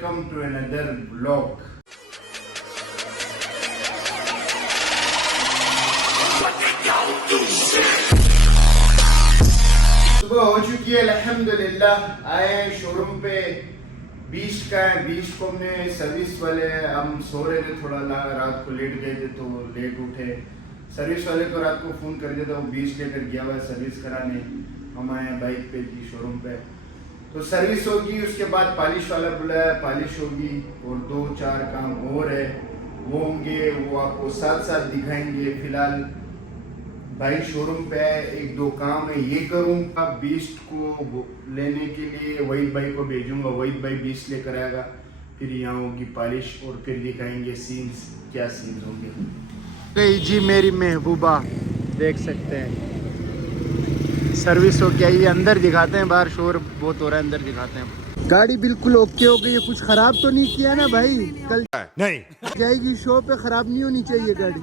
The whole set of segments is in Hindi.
welcome to another vlog. सुबह हो चुकी है अल्हम्दुलिल्लाह। आए शोरूम पे 20 का है, 20 को हमने सर्विस वाले, हम सो रहे थे थोड़ा, रात को लेट गए थे तो लेट उठे। सर्विस वाले को रात को फ़ोन कर दिया था, वो 20 लेकर गया हुआ है सर्विस कराने। हम आए बाइक पे जी शोरूम पे, तो सर्विस होगी, उसके बाद पॉलिश वाला बुलाया, पॉलिश होगी और 2-4 काम और है वो होंगे, वो आपको साथ साथ दिखाएंगे। फिलहाल भाई शोरूम पे है, 1-2 काम है ये करूँगा। 20 को लेने के लिए वहीद भाई को भेजूंगा, वहीद भाई 20 लेकर आएगा, फिर यहाँ होगी पॉलिश और फिर दिखाएंगे सीन्स, क्या सीन्स होंगे। गई जी मेरी महबूबा, देख सकते हैं सर्विस हो गया। ये अंदर दिखाते हैं, बाहर शोर बहुत हो रहा है, अंदर दिखाते हैं। गाड़ी बिल्कुल ओके हो गई है, कुछ खराब तो नहीं किया ना भाई? कल नहीं जाएगी शो पे, खराब नहीं होनी चाहिए गाड़ी।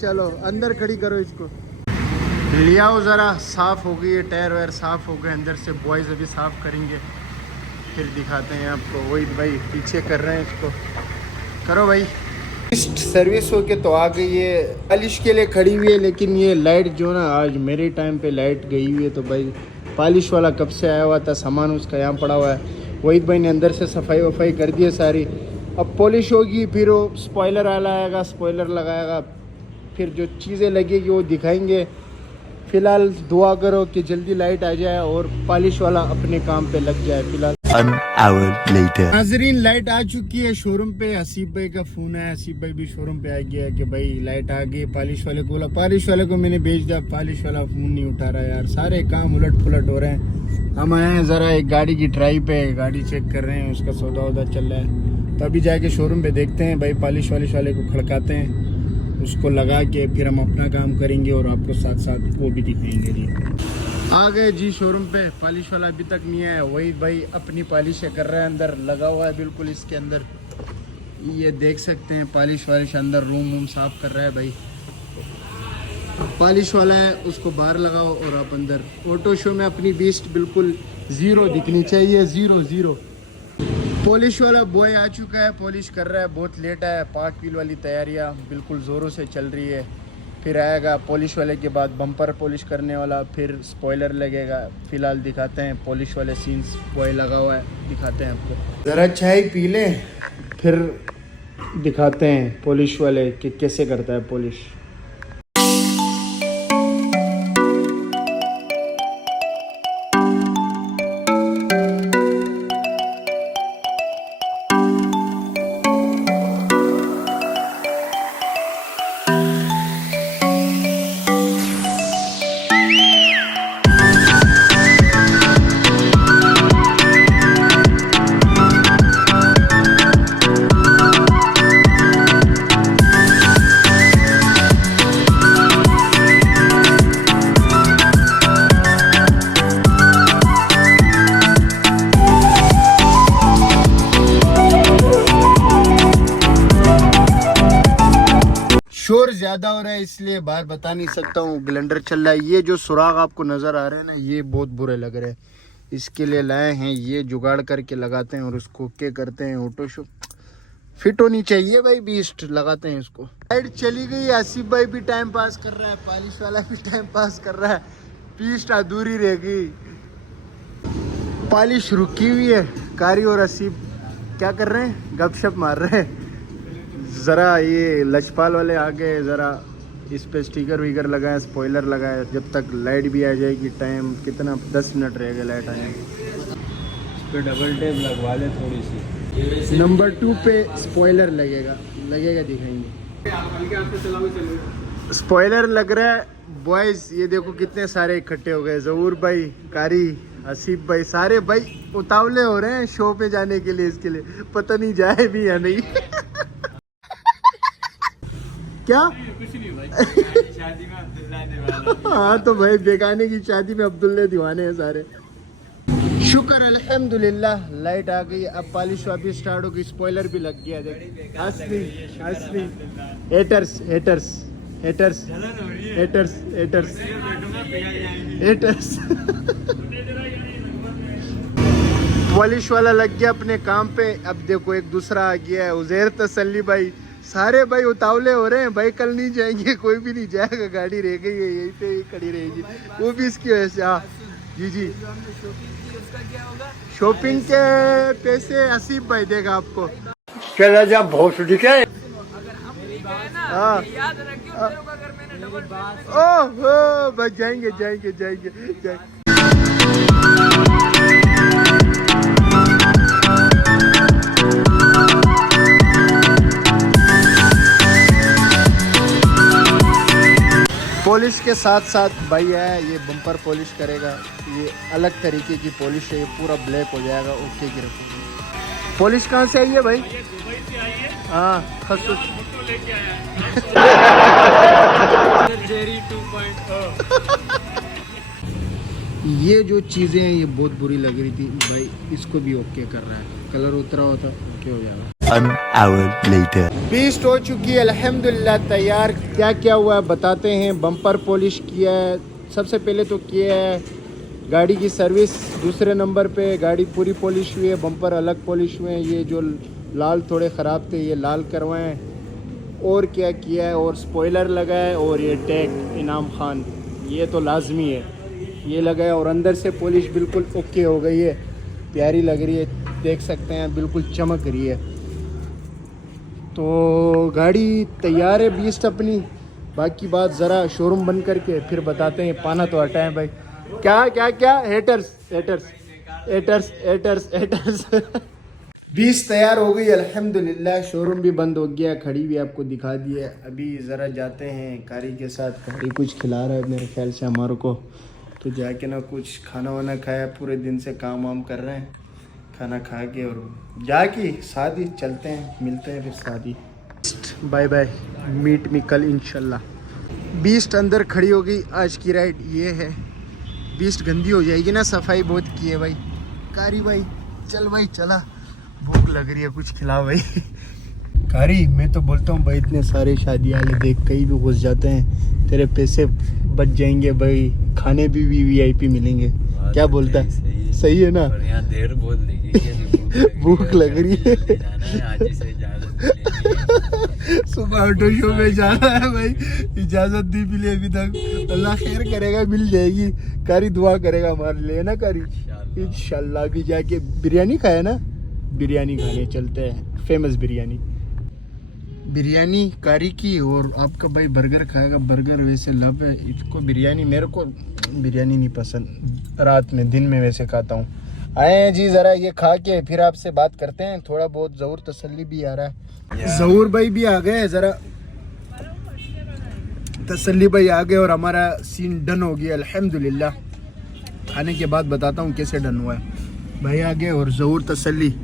चलो अंदर खड़ी करो इसको, लिया हो जरा, साफ हो गई है, टायर वायर साफ हो गए अंदर से। बॉयज अभी साफ करेंगे, फिर दिखाते हैं आपको। वही भाई पीछे कर रहे हैं इसको, करो भाई। सर्विस हो के तो आ गई है, पॉलिश के लिए खड़ी हुई है, लेकिन ये लाइट जो ना, आज मेरे टाइम पे लाइट गई हुई है, तो भाई पॉलिश वाला कब से आया हुआ था, सामान उसका यहाँ पड़ा हुआ है। वहीद भाई ने अंदर से सफाई वफाई कर दी है सारी। अब पॉलिश होगी, फिर वो स्पॉइलर वाला आएगा, स्पॉइलर लगाएगा, फिर जो चीज़ें लगेगी वो दिखाएंगे। फिलहाल दुआ करो कि जल्दी लाइट आ जाए और पॉलिश वाला अपने काम पे लग जाए। फिलहाल नाजरीन लाइट आ चुकी है शोरूम पे। हसीब भाई का फोन है, हसीब भाई भी शोरूम पे आ गया कि भाई लाइट आ गई। पॉलिश वाले को बोला, पॉलिश वाले को मैंने भेज दिया, पॉलिश वाला फोन नहीं उठा रहा यार। सारे काम उलट पुलट हो रहे हैं। हम आए हैं जरा एक गाड़ी की ट्राई पे, गाड़ी चेक कर रहे हैं, उसका सौदा वौदा चल रहा है, तो अभी जाके शोरूम पे देखते हैं भाई। पॉलिश वाले को खड़काते हैं, उसको लगा के फिर हम अपना काम करेंगे और आपको साथ साथ वो भी दिखाएंगे। जी आ गए जी शोरूम पे। पॉलिश वाला अभी तक नहीं है, वही भाई अपनी पॉलिश कर रहा है, अंदर लगा हुआ है बिल्कुल इसके अंदर। ये देख सकते हैं पॉलिश वालिश अंदर रूम वूम साफ कर रहा है भाई। पॉलिश वाला है, उसको बाहर लगाओ और आप अंदर। ऑटो शो में अपनी बीस्ट बिल्कुल 0 दिखनी चाहिए, 0। पॉलिश वाला बॉय आ चुका है, पॉलिश कर रहा है, बहुत लेट आया। पार्क व्हील वाली तैयारियां बिल्कुल ज़ोरों से चल रही है। फिर आएगा पॉलिश वाले के बाद बम्पर पॉलिश करने वाला, फिर स्पॉइलर लगेगा। फिलहाल दिखाते हैं पॉलिश वाले सीन्स, बॉय लगा हुआ है, दिखाते हैं आपको। ज़रा चाय पी लें, फिर दिखाते हैं पॉलिश वाले कि कैसे करता है पॉलिश। शोर ज़्यादा हो रहा है इसलिए बाहर बता नहीं सकता हूँ, ग्लेंडर चल रहा है। ये जो सुराग आपको नज़र आ रहे हैं ना, ये बहुत बुरे लग रहे हैं। इसके लिए लाए हैं, ये जुगाड़ करके लगाते हैं और उसको क्या करते हैं, ऑटो शो फिट होनी चाहिए भाई, बीस्ट लगाते हैं इसको। लाइट चली गई, आसिफ भाई भी टाइम पास कर रहा है, पॉलिश वाला भी टाइम पास कर रहा है, बीस्ट अधूरी रह गई। पॉलिश रुकी हुई है, कारी और आसिफ क्या कर रहे हैं, गपशप मार रहे हैं। ज़रा ये लचपाल वाले आ गए, ज़रा इस पे स्टिकर विकर लगाए, स्पॉइलर लगाए, जब तक लाइट भी आ जाएगी। टाइम कितना, 10 मिनट रहेगा लाइट आने। इस पे डबल टेप लगवा ले थोड़ी सी। नंबर 2 पे स्पॉइलर लगेगा दिखाएंगे। स्पॉइलर लग रहा है बॉयज़, ये देखो कितने सारे इकट्ठे हो गए। जहूर भाई, कारी, हसीब भाई, सारे भाई उतावले हो रहे हैं शो पे जाने के लिए। इसके लिए पता नहीं जाए भी या नहीं। क्या कुछ नहीं भाई, शादी में अब्दुल्ला दीवाना। हाँ तो भाई बेगाने की शादी में अब्दुल्ला दीवाने हैं सारे। शुक्र अल्हम्दुलिल्लाह लाइट आ गई। अब पॉलिश वापिस स्टार्ट होगी, स्पॉइलर भी लग गया। देख असली हेटर्स पॉलिश वाला लग गया अपने काम पे। अब देखो एक दूसरा आ गया है, उज़ैर तसल्ली भाई। सारे भाई उतावले हो रहे हैं भाई, कल नहीं जाएंगे, कोई भी नहीं जाएगा, गाड़ी रह गई है यहीं पे ही खड़ी रहेगी, वो भी इसकी वजह से। हाँ जी जी, शॉपिंग के पैसे आसिफ भाई देगा आपको। चला जा बहुत है। हाँ ओह बस जाएंगे जाएंगे जाएंगे जाएंगे। पॉलिश के साथ साथ भाई है, ये बम्पर पॉलिश करेगा, ये अलग तरीके की पॉलिश है, ये पूरा ब्लैक हो जाएगा। ओके की रखोगे। पॉलिश कहाँ से आई है भाई? दुबई से आई है। हाँ फोटो लेके आया जेरी 2.0। ये जो चीज़ें हैं ये बहुत बुरी लग रही थी भाई, इसको भी ओके कर रहा है, कलर उतरा होता ओके हो जाएगा। An hour later. बीस्ट हो चुकी है अल्हम्दुलिल्लाह तैयार। क्या क्या हुआ है बताते हैं। बम्पर पॉलिश किया है, सबसे पहले तो किया है गाड़ी की सर्विस, दूसरे नंबर पे गाड़ी पूरी पॉलिश हुई है, बम्पर अलग पॉलिश हुए हैं, ये जो लाल थोड़े ख़राब थे ये लाल करवाएं। और क्या किया है, और स्पॉइलर लगाए, और ये टैग इनाम खान ये तो लाजमी है, ये लगाए। और अंदर से पॉलिश बिल्कुल ओके हो गई है, प्यारी लग रही है, देख सकते हैं बिल्कुल चमक रही है। तो गाड़ी तैयार है बीस्ट अपनी। बाकी बात ज़रा शोरूम बंद करके फिर बताते हैं। पाना तो हटाएं भाई। क्या क्या क्या haters haters haters haters haters. Beast तैयार हो गई अल्हम्दुलिल्लाह, शोरूम भी बंद हो गया, खड़ी भी आपको दिखा दी है। अभी ज़रा जाते हैं कारी के साथ, कारी कुछ खिला रहा है मेरे ख्याल से हमारे को, तो जाके ना कुछ खाना वाना खाया, पूरे दिन से काम वाम कर रहे हैं, खाना खा के और जाके शादी चलते हैं, मिलते हैं फिर शादी। बाय बाय, मीट मी कल इंशाल्लाह। बीस्ट अंदर खड़ी हो गई, आज की राइड ये है। बीस्ट गंदी हो जाएगी ना, सफाई बहुत की है भाई। कारी भाई चल भाई, चला, भूख लग रही है, कुछ खिला भाई। कारी मैं तो बोलता हूँ भाई, इतने सारे शादी वाले देख कहीं भी घुस जाते हैं, तेरे पैसे बच जाएंगे भाई, खाने भी VIP मिलेंगे। क्या बोलता है? सही है ना? यहाँ देर बहुत लगी, भूख लग रही है। सुबह ऑटो शो में जाना है भाई, इजाजत दी मिली अभी तक, अल्लाह खैर करेगा मिल जाएगी। कारी दुआ करेगा हमारे लिए ना कारी, इंशाल्लाह। भी जाके बिरयानी खाया ना, बिरयानी खाने चलते हैं, फेमस बिरयानी कारी की। और आपका भाई बर्गर खाएगा, बर्गर वैसे लब है इसको, बिरयानी मेरे को बिरयानी नहीं पसंद, रात में दिन में वैसे खाता हूँ। आए हैं जी, ज़रा ये खा के फिर आपसे बात करते हैं, थोड़ा बहुत ज़रूर तसल्ली भी आ रहा है। ज़हूर भाई भी आ गए, ज़रा तसल्ली भाई आ गए और हमारा सीन डन हो गया अल्हम्दुलिल्लाह। खाने के बाद बताता हूँ कैसे डन हुआ है। भाई आ गए और ज़हूर तसल्ली,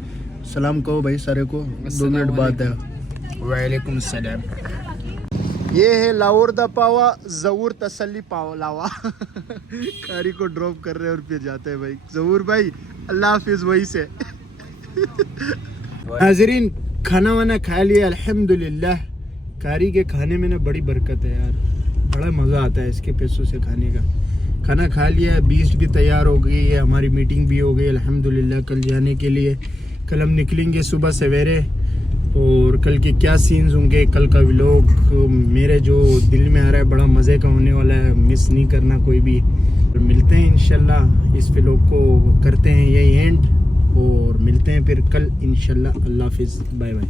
सलाम कहो भाई सारे को, 2 मिनट बाद है। वालेकुम सलाम। ये है लाहौर दा पावा, ज़हूर तसल्ली पावा लावा। कारी को ड्रॉप कर रहे हैं और फिर जाते हैं भाई। ज़हूर भाई अल्लाह हाफिज़ वही से। नाज़रीन खाना वाना खा लिया अल्हम्दुलिल्लाह। कारी के खाने में ना बड़ी बरकत है यार, बड़ा मज़ा आता है इसके पैसों से खाने का। खाना खा लिया, बीस्ट भी तैयार हो गई है, हमारी मीटिंग भी हो गई अल्हम्दुलिल्लाह कल जाने के लिए। कल हम निकलेंगे सुबह सवेरे, और कल के क्या सीन्स होंगे, कल का व्लॉग मेरे जो दिल में आ रहा है बड़ा मज़े का होने वाला है, मिस नहीं करना कोई भी। मिलते हैं इंशाल्लाह, इस व्लॉग को करते हैं यही एंड, और मिलते हैं फिर कल इंशाल्लाह। अल्लाह हाफिज़, बाय बाय।